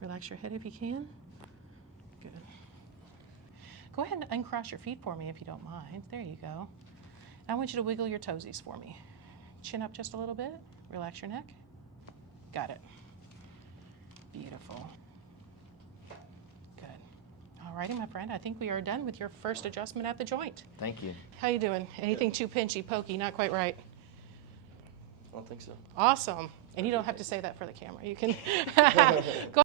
Relax your head if you can. Good. Go ahead and uncross your feet for me if you don't mind. There you go. I want you to wiggle your toesies for me. Chin up just a little bit. Relax your neck. Got it. Beautiful. Good. All righty, my friend. I think we are done with your first adjustment at the joint. Thank you. How you doing? Anything too pinchy, pokey, not quite right? I don't think so. Awesome. And you don't have to say that for the camera. You can go